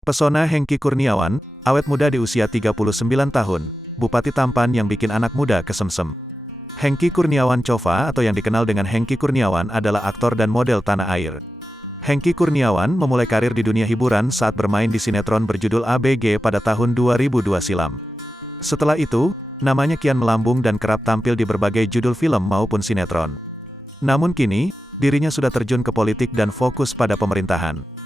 Pesona Hengky Kurniawan, awet muda di usia 39 tahun, bupati tampan yang bikin anak muda kesemsem. Hengky Kurniawan Chova atau yang dikenal dengan Hengky Kurniawan adalah aktor dan model tanah air. Hengky Kurniawan memulai karir di dunia hiburan saat bermain di sinetron berjudul ABG pada tahun 2002 silam. Setelah itu, namanya kian melambung dan kerap tampil di berbagai judul film maupun sinetron. Namun kini, dirinya sudah terjun ke politik dan fokus pada pemerintahan.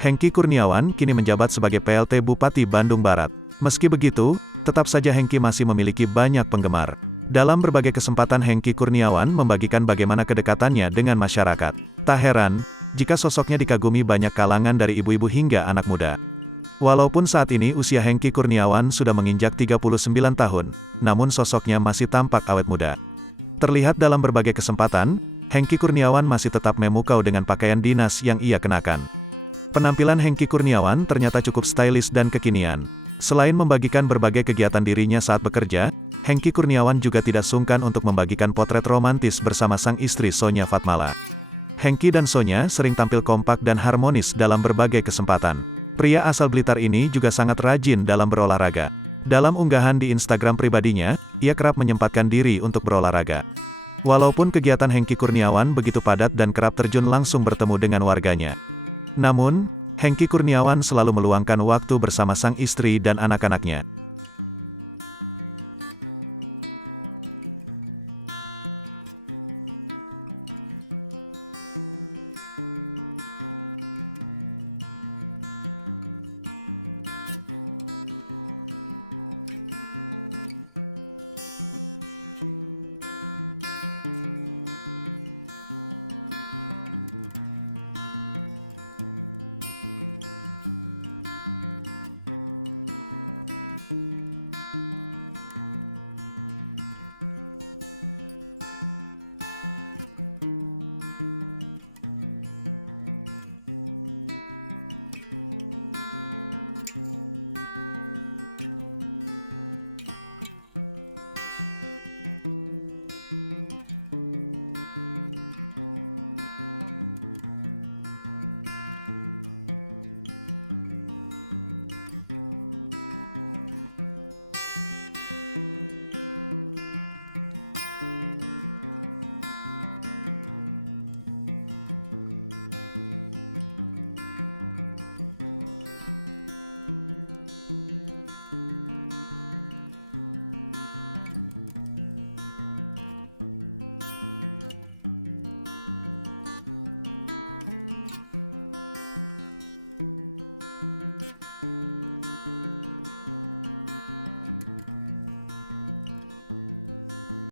Hengky Kurniawan kini menjabat sebagai PLT Bupati Bandung Barat. Meski begitu, tetap saja Hengky masih memiliki banyak penggemar. Dalam berbagai kesempatan Hengky Kurniawan membagikan bagaimana kedekatannya dengan masyarakat. Tak heran, jika sosoknya dikagumi banyak kalangan dari ibu-ibu hingga anak muda. Walaupun saat ini usia Hengky Kurniawan sudah menginjak 39 tahun, namun sosoknya masih tampak awet muda. Terlihat dalam berbagai kesempatan, Hengky Kurniawan masih tetap memukau dengan pakaian dinas yang ia kenakan. Penampilan Hengky Kurniawan ternyata cukup stylish dan kekinian. Selain membagikan berbagai kegiatan dirinya saat bekerja, Hengky Kurniawan juga tidak sungkan untuk membagikan potret romantis bersama sang istri Sonya Fatmala. Hengky dan Sonya sering tampil kompak dan harmonis dalam berbagai kesempatan. Pria asal Blitar ini juga sangat rajin dalam berolahraga. Dalam unggahan di Instagram pribadinya, ia kerap menyempatkan diri untuk berolahraga. Walaupun kegiatan Hengky Kurniawan begitu padat dan kerap terjun langsung bertemu dengan warganya. Namun, Hengky Kurniawan selalu meluangkan waktu bersama sang istri dan anak-anaknya.